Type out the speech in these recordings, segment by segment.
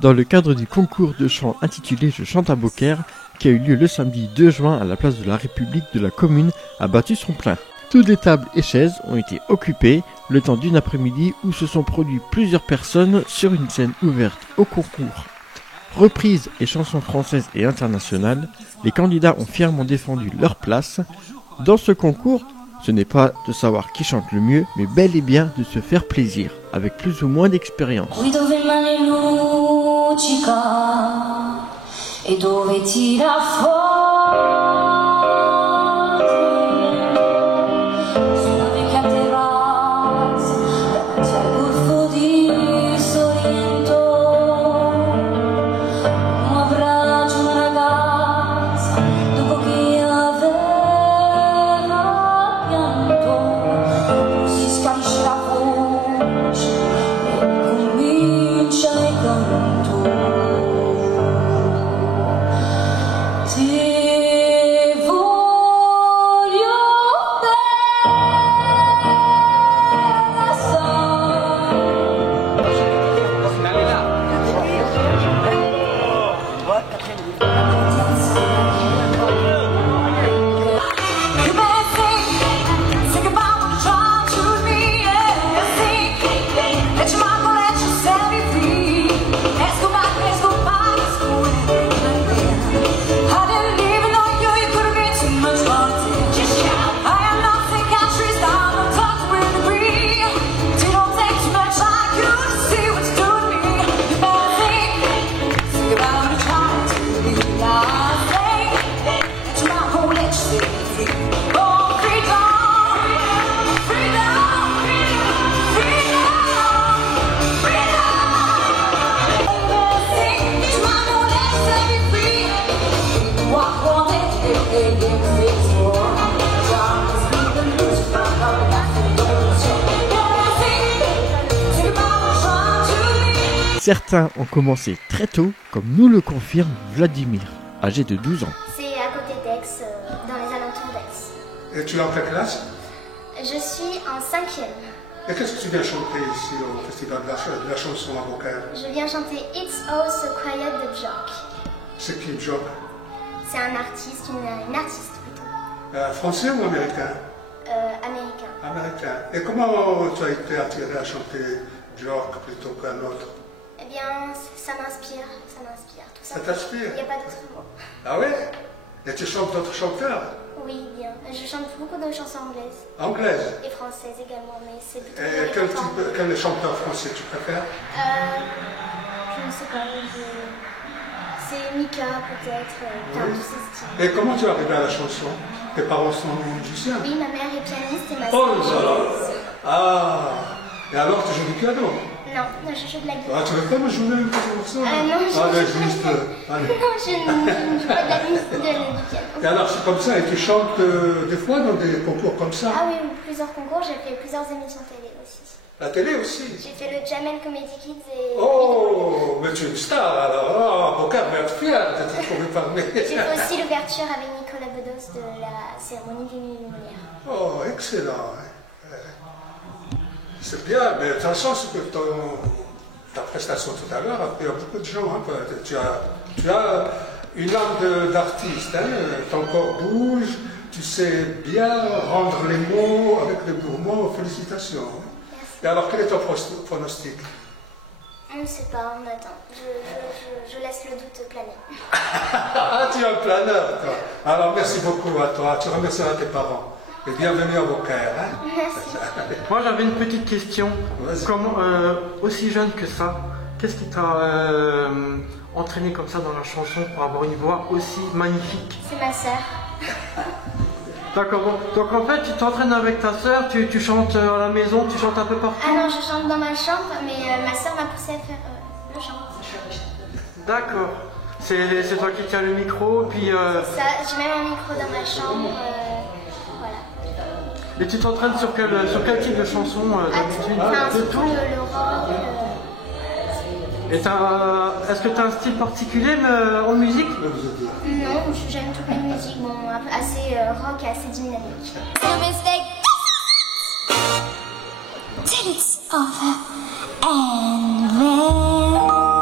dans le cadre du concours de chant intitulé Je chante à Beaucaire, qui a eu lieu le samedi 2 juin à la place de la République de la commune, a battu son plein. Toutes les tables et chaises ont été occupées le temps d'une après-midi où se sont produits plusieurs personnes sur une scène ouverte au concours. Reprises et chansons françaises et internationales, les candidats ont fièrement défendu leur place. Dans ce concours, ce n'est pas de savoir qui chante le mieux, mais bel et bien de se faire plaisir, avec plus ou moins d'expérience. Certains ont commencé très tôt, comme nous le confirme Vladimir, âgé de 12 ans. C'est à côté d'Aix, dans les alentours d'Aix. Et tu es en quelle classe? Je suis en 5e. Et qu'est-ce que tu viens chanter ici au Festival de la chanson à Beaucaire? Je viens chanter It's All So Quiet de Björk. C'est qui Björk? C'est un artiste, une artiste plutôt. Français ou américain? Américain. Américain. Et comment tu as été attiré à chanter Björk plutôt qu'un autre? Eh bien, ça m'inspire, tout ça. Ça t'inspire? Il n'y a pas d'autre mot. Ah ouais? Et tu chantes d'autres chanteurs? Oui, bien. Je chante beaucoup de chansons anglaises. Anglaises? Et françaises également, mais c'est plutôt... Et quel chanteur français tu préfères? Je ne sais pas. C'est Mika peut-être, dans tous ces styles. Et comment tu es arrivé à la chanson? Tes parents sont musiciens? Oui, ma mère est pianiste et ma Oh sœur là là! est Ah! Et alors tu joues du piano? Non, je joue de la guitare. Ah, tu veux pas me jouer une petite morceau? Non, je juste. Non, je ne joue pas de la musique du piano. Et alors c'est comme ça, et tu chantes des fois dans des concours comme ça? Ah oui, plusieurs concours, j'ai fait plusieurs émissions télé aussi. La télé aussi? J'ai fait le Jamel Comedy Kids et... Oh, mais tu es une star alors! Oh, Beaucaire va être fier de te trouver parmi. J'ai fait aussi l'ouverture avec Nicolas Bedos de la cérémonie des Lumières. Oh, excellent! C'est bien, mais de toute façon, c'est que ta prestation tout à l'heure, il y a beaucoup de gens. Hein, tu as une âme d'artiste, hein, ton corps bouge, tu sais bien rendre les mots avec les beaux mots. Félicitations. Merci. Et alors, quel est ton pronostic? On ne sait pas, on attend. Je laisse le doute planer. Ah, tu es un planeur, toi. Alors, merci beaucoup à toi. Tu remercieras tes parents. Et bienvenue à Beaucaire. Hein? Merci. Moi j'avais une petite question. Comment, aussi jeune que ça, qu'est-ce qui t'a entraîné comme ça dans la chanson pour avoir une voix aussi magnifique? C'est ma sœur. D'accord, bon. Donc en fait tu t'entraînes avec ta sœur, tu chantes à la maison, tu chantes un peu partout? Ah non, je chante dans ma chambre, mais ma sœur m'a poussé à faire le chant. D'accord. C'est toi qui tiens le micro, puis... Ça, j'ai même un micro dans ma chambre. Voilà. Et tu t'entraînes sur quel type de chanson De tout, le rock. Et est-ce que tu as un style particulier en musique? Non, j'aime toutes les musiques, bon, assez rock et assez dynamique. Till it's over and then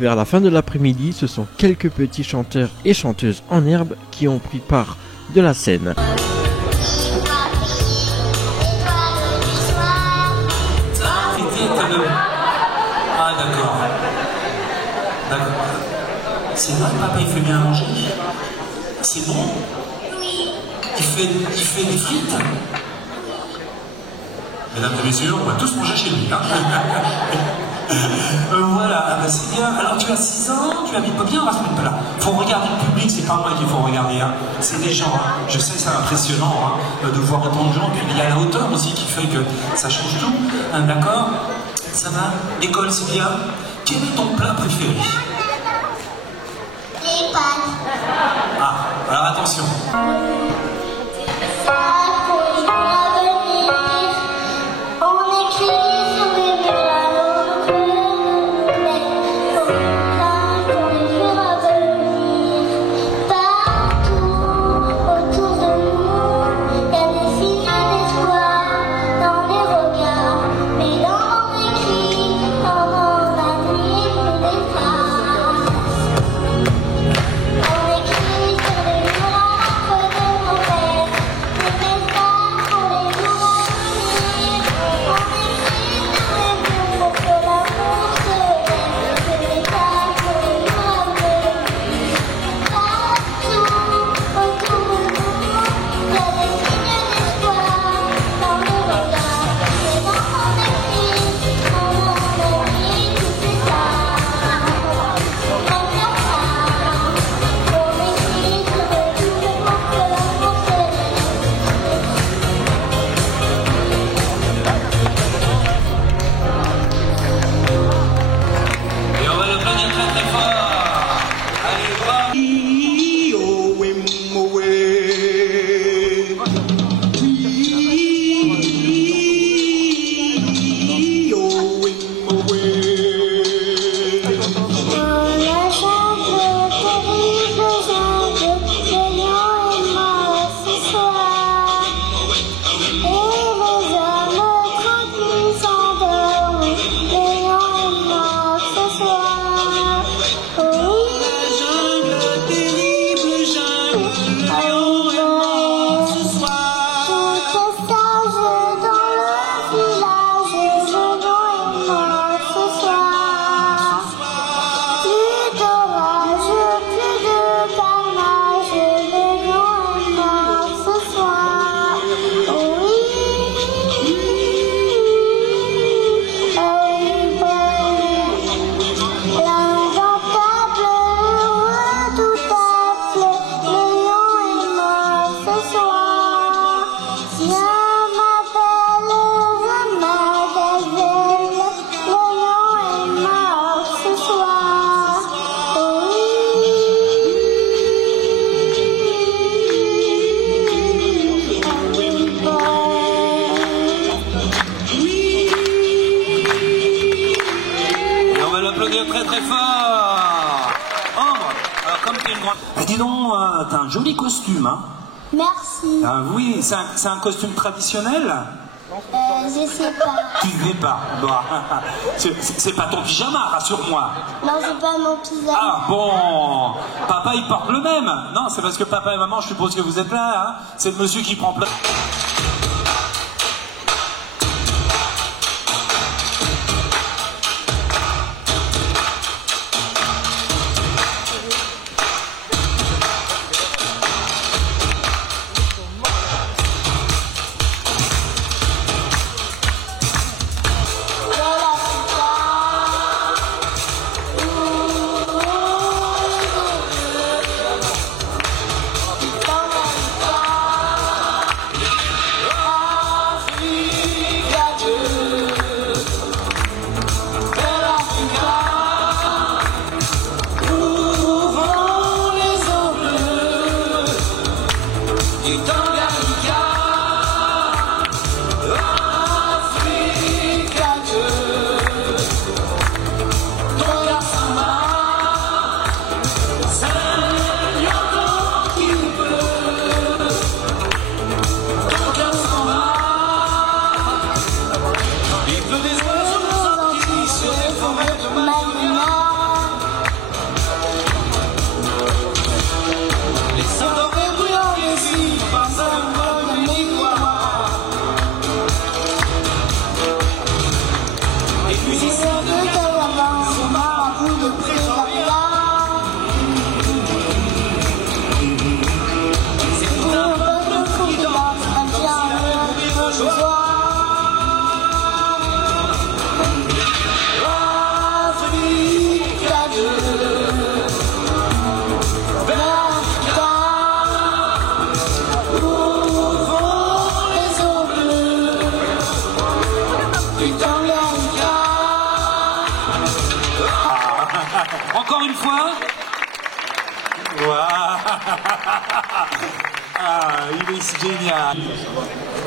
Vers la fin de l'après-midi, ce sont quelques petits chanteurs et chanteuses en herbe qui ont pris part de la scène. Ah d'accord. D'accord. C'est vrai, papa il fait bien manger. C'est bon. Oui. Il fait des frites. Mesdames et messieurs, on va tous manger chez lui. Hein. Voilà, ah bah c'est bien. Alors tu as 6 ans, tu habites pas bien, on va se mettre là. Faut regarder le public, c'est pas moi qu'il faut regarder. Hein. C'est des gens. Hein. Je sais que c'est impressionnant hein, de voir autant de gens. Puis il y a la hauteur aussi qui fait que ça change tout. Hein, d'accord? Ça va? L'école, c'est bien? Quel est ton plat préféré? Les pâtes. Ah, alors attention. Très très fort. Ambre, alors comme tu es une grande... dis donc, t'as un joli costume, hein? Merci. Ah, oui, c'est un costume traditionnel? Je sais pas. Tu ne sais pas. Bah, c'est pas ton pyjama, rassure-moi. Non, c'est pas mon pyjama. Ah bon, papa il porte le même. Non, c'est parce que papa et maman, je suppose que vous êtes là, hein? C'est le monsieur qui prend plein... Encore une fois. Voilà. Ah, il est génial.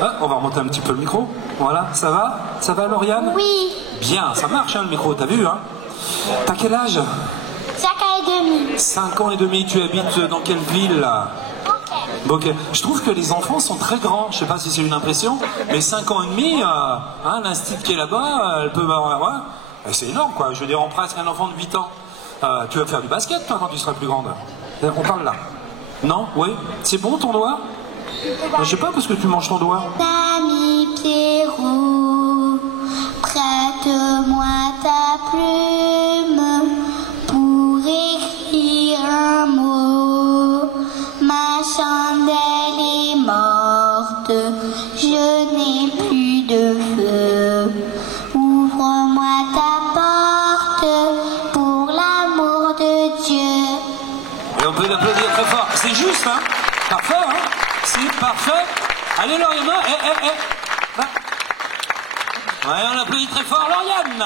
Ah, on va remonter un petit peu le micro. Voilà, ça va? Ça va, Lauriane? Oui. Bien, ça marche, hein, le micro, t'as vu, hein? T'as quel âge? 5 ans et demi. 5 ans et demi, tu habites dans quelle ville, là? Ok, je trouve que les enfants sont très grands, je sais pas si c'est une impression, mais 5 ans et demi, hein, l'institut qui est là-bas, elle peut... ouais, c'est énorme, quoi. Je veux dire, on presque un enfant de 8 ans. Tu vas faire du basket, toi, quand tu seras plus grande? On parle là. Non? Oui? C'est bon, ton doigt? Je sais pas, parce que tu manges ton doigt. Ami Pierrot, prête-moi ta plume pour écrire un mot. Ma chandelle est morte, je n'ai plus de feu. Ouvre-moi ta porte pour l'amour de Dieu. Et on peut l'applaudir très fort. C'est juste, hein? Parfait, hein? C'est parfait. Allez, Lauriane. Ouais, on applaudit très fort, Lauriane.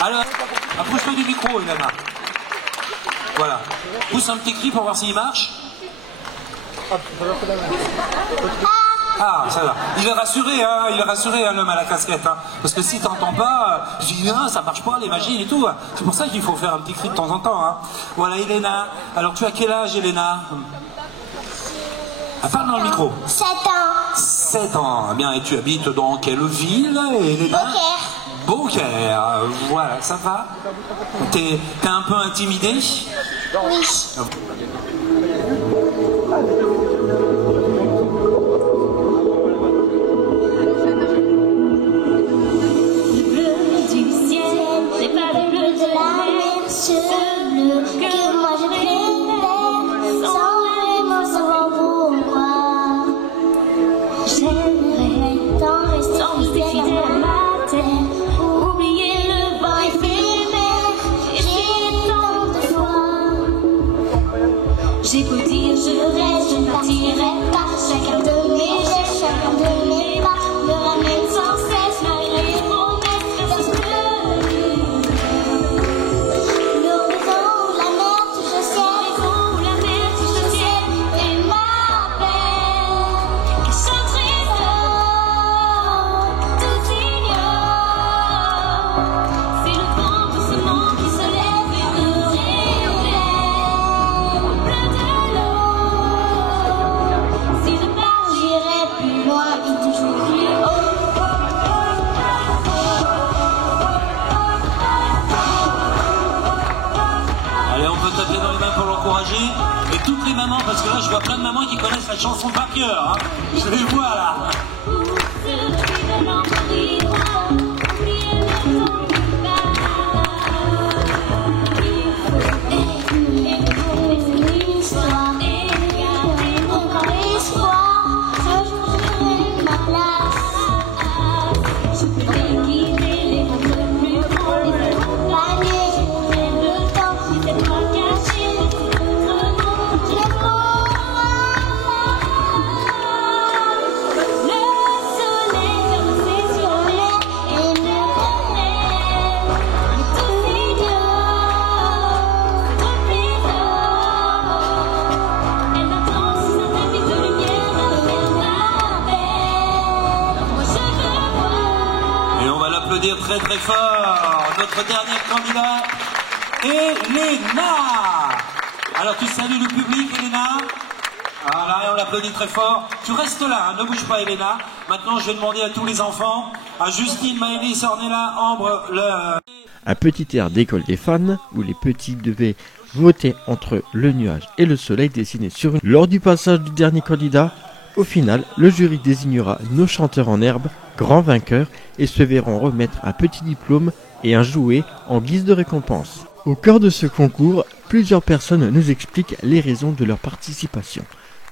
Alors, approche-toi du micro, Elena. Voilà. Pousse un petit cri pour voir s'il marche. Ah, ça va. Il est rassuré, hein, l'homme à la casquette, hein. Parce que si t'entends pas, je dis, ah, ça marche pas, les machines et tout. C'est pour ça qu'il faut faire un petit cri de temps en temps, hein. Voilà, Elena. Alors, tu as quel âge, Elena? Parle dans le micro. 7 ans. 7 ans. Eh bien, et tu habites dans quelle ville, Elena? Beaucaire. Beaucaire. Voilà, ça va? T'es un peu intimidée? Oui. J'ai beau dire je reste, je ne partirai pas. Chacun de mes gestes, chacun de mes pas me ramène sans cesse malgré les promesses. Parce que l'horizon, la mer touche au ciel, et m'appelle. Qu'elle chante tout ignore. C'est le vent doucement qui se lève et me réveille. Plus loin et toujours plus haut. Allez, on peut taper dans les mains pour l'encourager. Et toutes les mamans, parce que là, je vois plein de mamans qui connaissent la chanson par cœur, hein. Je les vois là. Très très fort, notre dernière candidate, Elena. Alors tu salues le public, Elena. Voilà, et on l'applaudit très fort. Tu restes là, hein, ne bouge pas, Elena. Maintenant, je vais demander à tous les enfants, à Justine, Maëlys, Ornella, Ambre, Un petit air d'école des fans, où les petits devaient voter entre le nuage et le soleil dessiné sur une... Lors du passage du dernier candidat, au final, le jury désignera nos chanteurs en herbe, grands vainqueurs, et se verront remettre un petit diplôme et un jouet en guise de récompense. Au cœur de ce concours, plusieurs personnes nous expliquent les raisons de leur participation.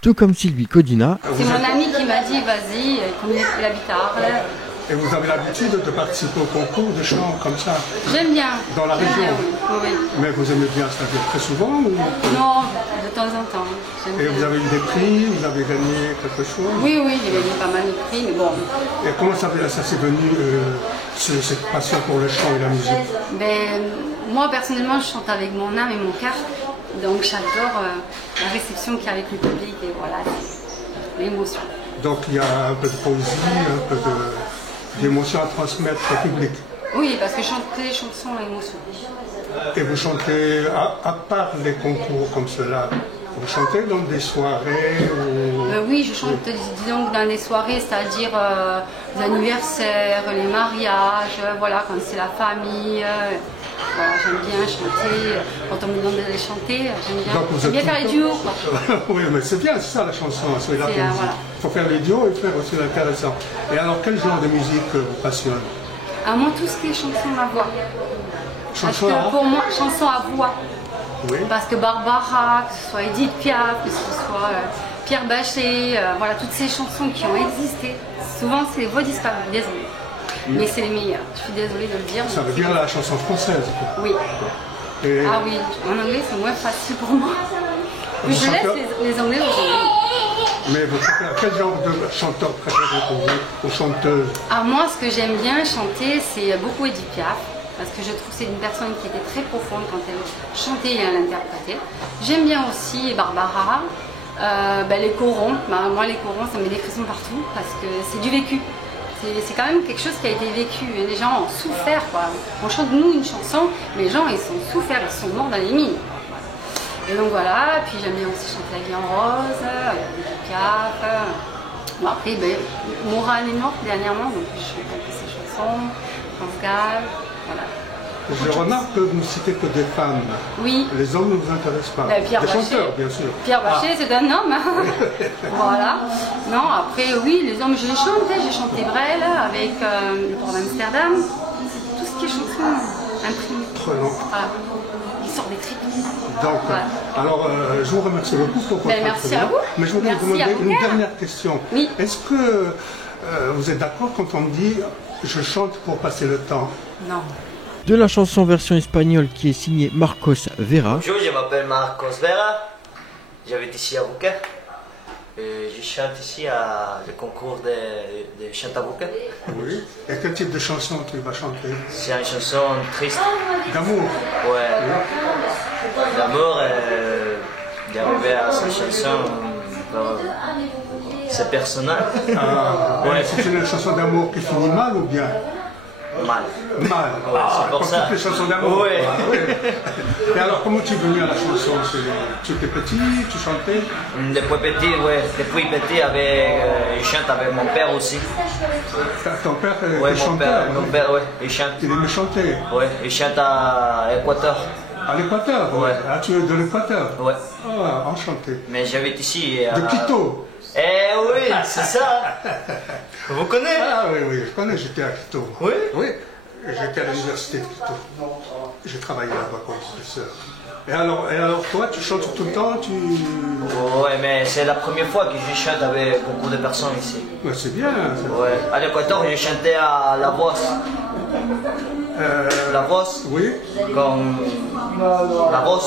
Tout comme Sylvie Codina. C'est mon ami qui m'a dit vas-y, comme il habite à Arles, Et vous avez l'habitude de participer au concours de chant comme ça, J'aime bien. dans la J'aime région? bien, oui. Oui. Mais vous aimez bien, c'est-à-dire très souvent ou... Non, de temps en temps. J'aime Et bien. vous avez eu des prix, vous avez gagné quelque chose? Oui, oui, j'ai gagné pas mal de prix, mais bon. Et comment ça s'est venu, cette passion pour le chant et la musique? Ben, moi, personnellement, je chante avec mon âme et mon cœur. Donc, j'adore la réception qu'il y a avec le public et voilà, l'émotion. Donc il y a un peu de poésie, un peu d'émotion à transmettre au public. Oui, parce que chanter des chansons à émotion. Et vous chantez, à part les concours comme cela, vous chantez dans des soirées ou... Oui, je chante disons, dans les soirées, c'est-à-dire les anniversaires, les mariages, voilà, quand c'est la famille. Voilà, j'aime bien chanter. Quand on me demande d'aller chanter, j'aime bien. Donc vous J'aime bien êtes faire les tout le duos. temps- Quoi. Oui, mais c'est bien, c'est ça la chanson, c'est la C'est, poésie. voilà. Il faut faire les duos et faire aussi l'intéressant. Et alors, quel genre de musique vous passionne? Moi, tout ce qui est chanson à voix. Parce Chanson que à- pour moi, chanson à voix. Oui. Parce que Barbara, que ce soit Edith Piaf, que ce soit Pierre Bachelet, voilà, toutes ces chansons qui ont existé, souvent c'est les voix disparues, désolée. Mais c'est les meilleures, je suis désolée de le dire. Ça veut dire la chanson française, quoi. Oui. Et Ah oui, en anglais c'est moins facile pour moi. Mais Vous je laisse chantez- les anglais aux anglais. mais vous préférez quel genre de chanteur préférez-vous pour vous, ou chanteuse? Ah, moi, ce que j'aime bien chanter, c'est beaucoup Edith Piaf. Parce que je trouve que c'est une personne qui était très profonde quand elle chantait et elle interprétait. J'aime bien aussi Barbara, les corons. Moi, les corons, ça me met des frissons partout parce que c'est du vécu. C'est quand même quelque chose qui a été vécu. Et les gens ont souffert, quoi. On chante nous une chanson, mais les gens, ils sont souffert, ils sont morts dans les mines. Et donc voilà, puis j'aime bien aussi chanter La vie en rose, Edith Piaf. Bon, après, Morane est morte dernièrement, donc je chante un peu ses chansons. France Gall, voilà. Je remarque que vous ne citez que des femmes. Oui. Les hommes ne vous intéressent pas. Pierre Des Bachelet. chanteurs, bien sûr. Pierre Bachelet, c'est un homme. Voilà. Non, après, oui, les hommes, je les chante. J'ai chanté Brel avec le port d'Amsterdam. C'est tout ce qui est chanson imprimé. Très long. Voilà. Il sort des tripes. Donc, Voilà. alors, je vous remercie beaucoup pour votre Merci intervention. à vous. Mais je voudrais Merci vous à demander vous, une Pierre. dernière question. Oui. Est-ce que vous êtes d'accord quand on dit « je chante pour passer le temps » Non. De la chanson version espagnole qui est signée Marcos Vera, Bonjour, je m'appelle Marcos Vera, j'habite ici à Bouquet. Je chante ici à le concours de chant à Bouquet. Oui. Et quel type de chanson tu vas chanter? C'est une chanson triste, D'amour. ouais, d'amour, d'arriver à cette chanson, c'est personnel, Ouais. C'est une chanson d'amour qui finit mal ou bien? mal. Mal. Ouais, c'est pour comme ça. toutes les chansons d'amour. Ouais. Ah, oui. Et alors, comment tu es venu à la chanson? Tu étais petit, tu chantais? Depuis petit, je chante avec mon père aussi. Ton père était Ouais, chanteur? mon père, ouais, il chante. Il aimait chanter? Ouais, il chante à Équateur. À l'Équateur? Ouais. Ah, tu es de l'Équateur? Ouais. Ah, enchanté. Mais j'habite ici. De Quito? Eh oui, c'est ça. Vous connaissez? Ah oui, oui, je connais, j'étais à Quito. Oui? Oui, j'étais à l'université de Quito. J'ai travaillé là-bas comme professeur. Et alors, toi, tu chantes tout le temps, Ouais, mais c'est la première fois que je chante avec beaucoup de personnes ici. Ouais, c'est bien. Ouais. À l'Équateur, je chantais à La Voix. La Voix, Oui, comme La Voix,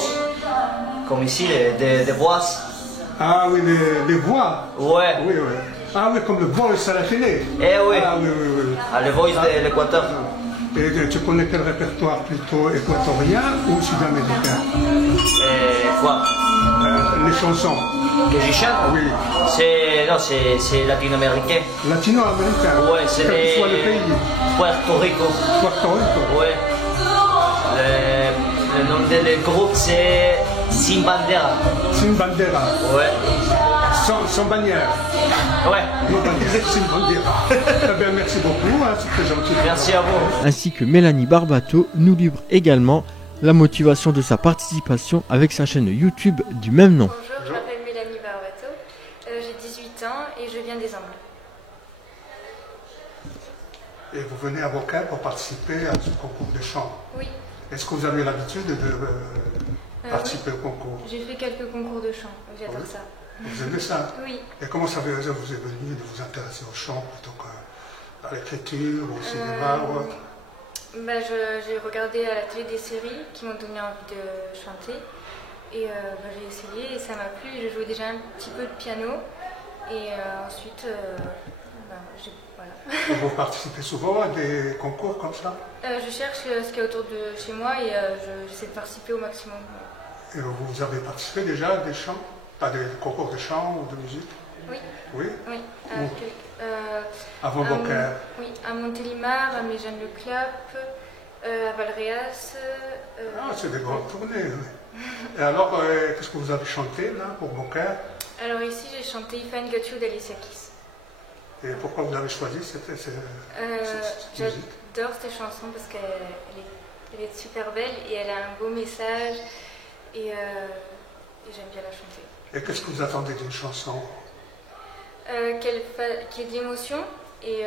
comme ici, des voix. ah oui, les voix. Ouais. Oui, oui. Ah oui, comme le voice à la télé. Eh oui. Ah oui, oui, oui. À la Voix de l'Équateur. Et tu connais quel répertoire plutôt équatorien ou sud-américain? Et quoi? Les chansons. Que je chante? Oui. C'est latino-américain. Latino-américain. Ouais, c'est quel que soit le les pays. Puerto Rico. Puerto Rico. Ouais. Le nom du groupe c'est Sin Bandera. Sin Bandera. Ouais. Sans bannière. Ouais. Non, bannière, Sin Bandera. Eh bien, merci beaucoup, hein, c'est très gentil. Merci à vous. ainsi que Mélanie Barbato, nous livre également la motivation de sa participation avec sa chaîne YouTube du même nom. Bonjour, je m'appelle Mélanie Barbato, j'ai 18 ans et je viens des Anglais. Et vous venez à Bouquet pour participer à ce concours de chant. Oui, Est-ce que vous avez l'habitude de participer au concours? j'ai fait quelques concours de chant, j'adore ça. Vous aimez ça? Oui, Et comment ça vous est venu de vous intéresser au chant plutôt à l'écriture, au cinéma ou autre? J'ai regardé à la télé des séries qui m'ont donné envie de chanter. Et j'ai essayé et ça m'a plu. Je jouais déjà un petit peu de piano. Et ensuite, voilà. Et vous participez souvent à des concours comme ça? Je cherche ce qu'il y a autour de chez moi et j'essaie de participer au maximum. Et vous avez participé déjà à des chants? À des concours de chant ou de musique? Oui. Oui? Oui. Avant Beaucaire? Oui, à Montélimar, à Méjeanne-le-Clap, à Valréas. C'est des grandes tournées. Oui. Et alors, qu'est-ce que vous avez chanté là pour Beaucaire? Alors ici, j'ai chanté If I Got You d'Alicia Keys. Et pourquoi vous avez choisi cette musique? J'adore cette chanson parce qu'elle est super belle et elle a un beau message et j'aime bien la chanter. Et qu'est-ce que vous attendez d'une chanson? Qu'il y ait de l'émotion et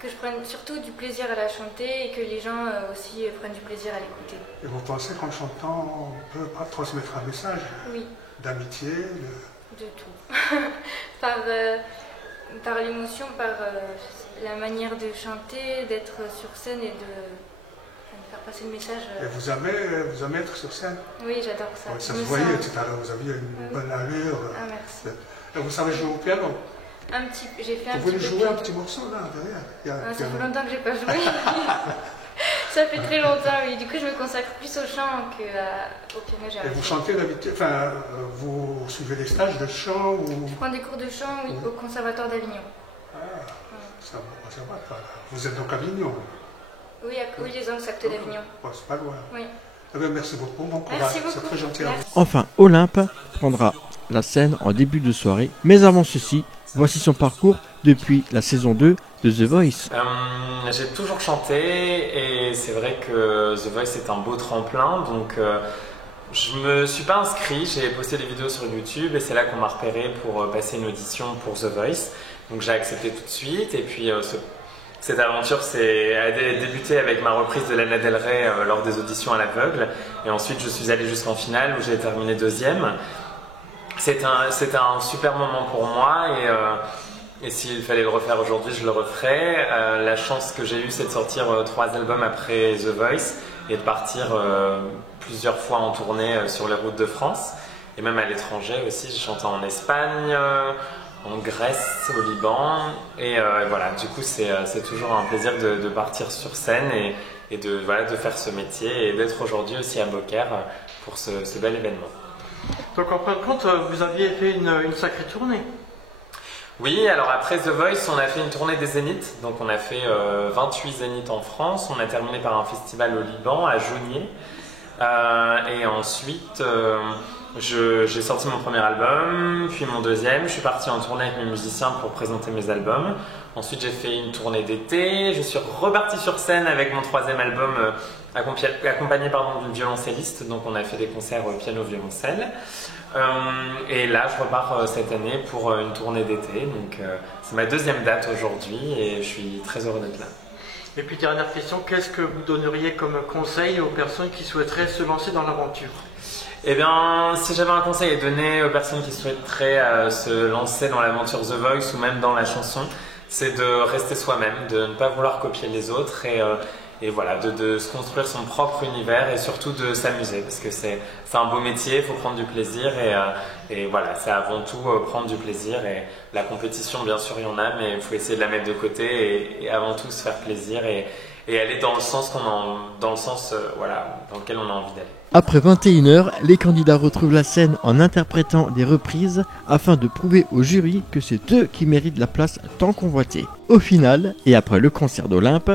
que je prenne surtout du plaisir à la chanter et que les gens aussi prennent du plaisir à l'écouter. Et vous pensez qu'en chantant, on peut pas transmettre un message? Oui. D'amitié? De tout. par l'émotion, par la manière de chanter, d'être sur scène et de faire passer le message. Et vous aimez être sur scène? Oui, j'adore ça. Ouais, ça se voyait tout à l'heure, vous aviez une bonne allure. Ah, merci. Et vous savez jouer au piano? Un petit peu, j'ai fait un petit peu. Vous voulez jouer un petit morceau là, derrière? Ça fait longtemps que j'ai pas joué. Ça fait très longtemps, oui. Du coup, je me consacre plus au chant qu'au piano. Et vous chantez d'habitude, enfin, vous suivez des stages de chant ou... Je prends des cours de chant, oui, au Conservatoire d'Avignon. Ah, ça va. Vous êtes donc à Avignon? Oui, les Angles-Sactés d'Avignon. C'est pas loin. Oui. Eh bien, merci beaucoup, bon courage. Merci beaucoup. C'est très gentil. Enfin, Olympe prendra la scène en début de soirée. Mais avant ceci, voici son parcours depuis la saison 2 de The Voice. J'ai toujours chanté et c'est vrai que The Voice est un beau tremplin, donc je me suis pas inscrit, j'ai posté des vidéos sur YouTube et c'est là qu'on m'a repéré pour passer une audition pour The Voice. Donc j'ai accepté tout de suite et puis cette aventure a débuté avec ma reprise de Lana Del Rey lors des auditions à l'aveugle et ensuite je suis allé jusqu'en finale où j'ai terminé 2e. C'était un super moment pour moi et s'il fallait le refaire aujourd'hui, je le referais. La chance que j'ai eue, c'est de sortir 3 albums après The Voice et de partir plusieurs fois en tournée sur les routes de France et même à l'étranger aussi. J'ai chanté en Espagne, en Grèce, au Liban et voilà, du coup c'est toujours un plaisir de partir sur scène et de faire ce métier et d'être aujourd'hui aussi à Beaucaire pour ce bel événement. Donc en fin de compte, vous aviez fait une sacrée tournée. Oui, alors après The Voice, on a fait une tournée des Zéniths. Donc on a fait 28 Zéniths en France. On a terminé par un festival au Liban, à Jounier. Et ensuite, j'ai sorti mon premier album, puis mon deuxième. Je suis parti en tournée avec mes musiciens pour présenter mes albums. Ensuite, j'ai fait une tournée d'été. Je suis reparti sur scène avec mon 3e album, accompagné d'une violoncelliste. Donc on a fait des concerts piano-violoncelle. Et là, je repars cette année pour une tournée d'été. Donc c'est ma 2e date aujourd'hui et je suis très heureux d'être là. Et puis dernière question, qu'est-ce que vous donneriez comme conseil aux personnes qui souhaiteraient se lancer dans l'aventure? Eh bien, si j'avais un conseil à donner aux personnes qui souhaiteraient se lancer dans l'aventure The Voice ou même dans la chanson, c'est de rester soi-même, de ne pas vouloir copier les autres et voilà, de se construire son propre univers et surtout de s'amuser parce que c'est un beau métier, il faut prendre du plaisir et voilà, c'est avant tout prendre du plaisir et la compétition bien sûr il y en a mais il faut essayer de la mettre de côté et avant tout se faire plaisir et aller dans le sens dans lequel on a envie d'aller. Après 21h, les candidats retrouvent la scène en interprétant des reprises afin de prouver au jury que c'est eux qui méritent la place tant convoitée. Au final, et après le concert d'Olympe,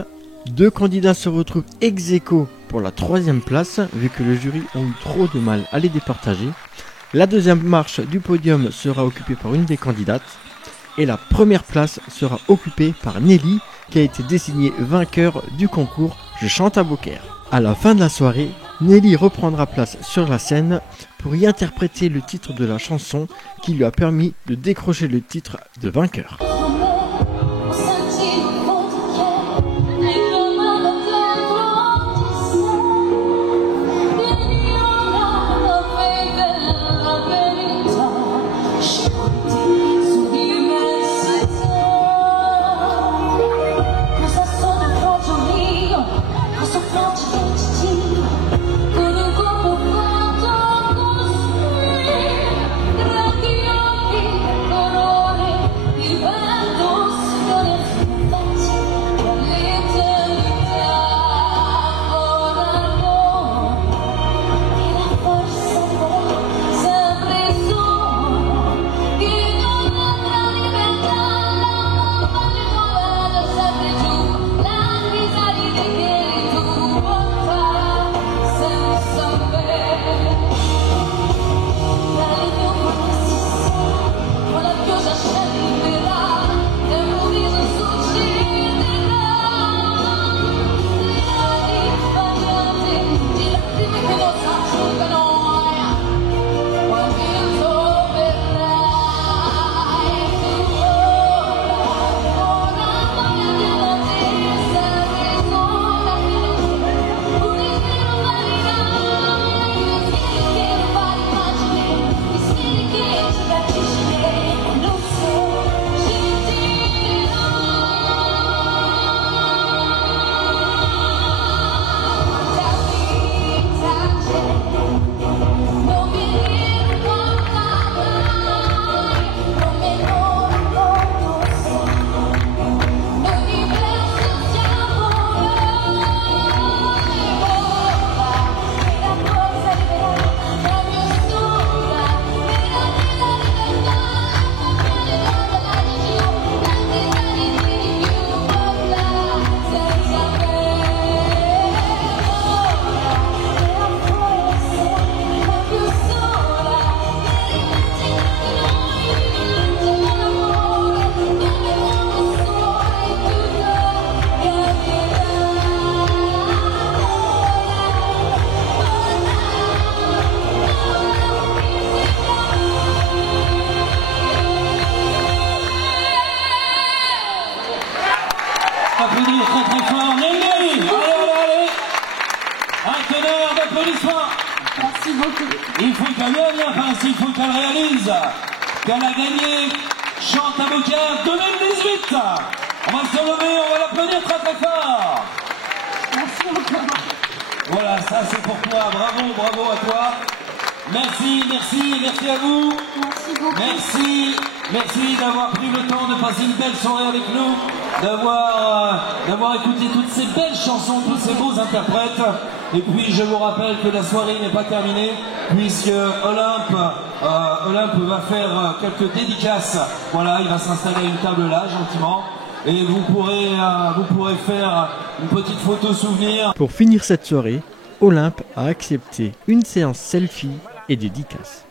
2 candidats se retrouvent ex aequo pour la 3e place vu que le jury a eu trop de mal à les départager. La 2e marche du podium sera occupée par une des candidates et la 1re place sera occupée par Nelly qui a été désignée vainqueur du concours Je chante à Beaucaire. À la fin de la soirée, Nelly reprendra place sur la scène pour y interpréter le titre de la chanson qui lui a permis de décrocher le titre de vainqueur. beaucoup. Il faut qu'elle vienne, enfin, il faut qu'elle réalise qu'elle a gagné Chante à Beaucaire 2018. On va se lever, on va l'applaudir très très fort. Merci beaucoup. Voilà, ça c'est pour toi. Bravo, bravo à toi. Merci, merci, merci à vous. Merci beaucoup. Merci, merci d'avoir pris le temps de passer une belle soirée avec nous, d'avoir écouté toutes ces belles chansons, tous ces beaux interprètes. Et puis je vous rappelle que la soirée n'est pas terminée, puisque Olympe va faire quelques dédicaces. Voilà, il va s'installer à une table là, gentiment. Et vous pourrez faire une petite photo souvenir. Pour finir cette soirée, Olympe a accepté une séance selfie et dédicace.